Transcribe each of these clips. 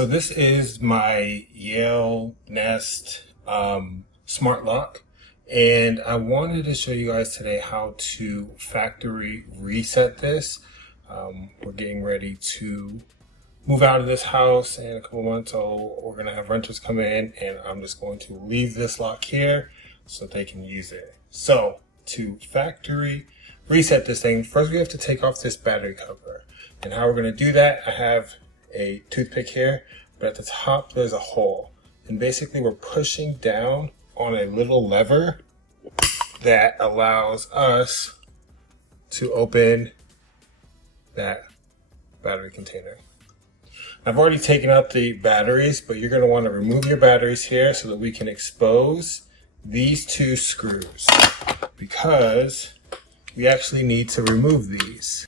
So this is my Yale Nest smart lock, and I wanted to show you guys today how to factory reset this. We're getting ready to move out of this house in a couple months, so we're gonna have renters come in, and I'm just going to leave this lock here so they can use it. So to factory reset this thing, first we have to take off this battery cover. And how we're gonna do that, I have a toothpick here, but at the top there's a hole. And basically we're pushing down on a little lever that allows us to open that battery container. I've already taken out the batteries, but you're going to want to remove your batteries here so that we can expose these two screws, because we actually need to remove these.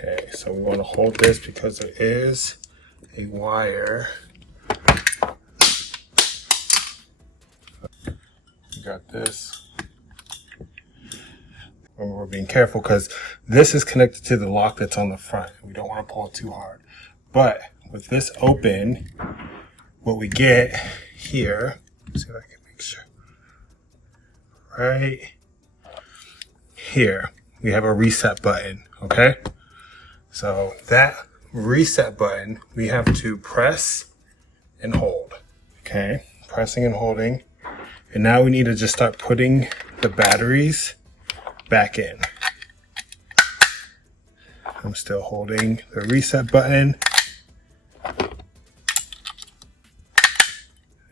Okay, so we want to hold this because there is a wire. We got this. And we're being careful because this is connected to the lock that's on the front. We don't want to pull it too hard. But with this open, what we get here, let's see if I can make sure. Right here, we have a reset button, okay? So that reset button, we have to press and hold, okay? Pressing and holding. And now we need to just start putting the batteries back in. I'm still holding the reset button.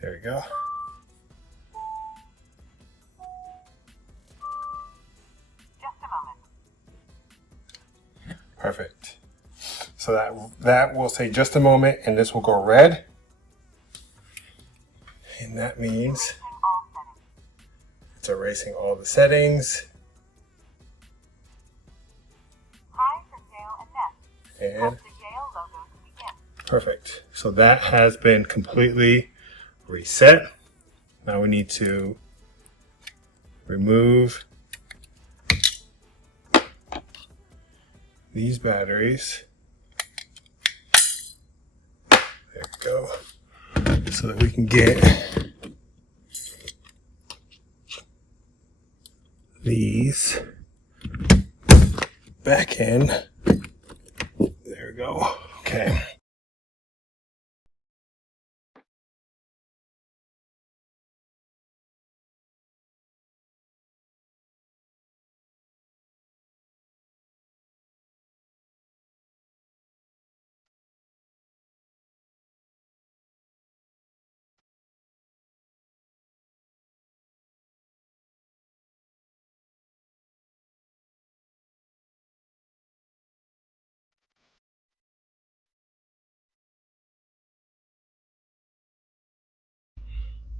There we go. Just a moment. Perfect. So that will say just a moment, and this will go red. And that means it's erasing all the settings. Hi from Yale and Nest. And Press the Yale logo to begin. perfect. So that has been completely reset. Now we need to remove these batteries. There we go. So that we can get these back in. There we go. Okay.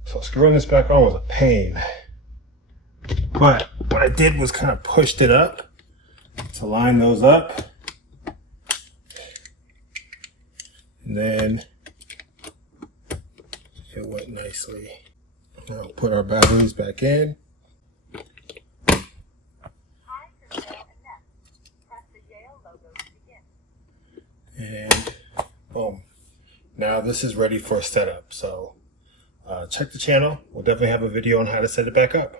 So screwing this back on was a pain. But what I did was kind of pushed it up to line those up. And then it went nicely. Now we'll put our batteries back in. Hi from Yale and Nest. Press the Yale logo to begin. And boom. Now this is ready for a setup. So check the channel. We'll definitely have a video on how to set it back up.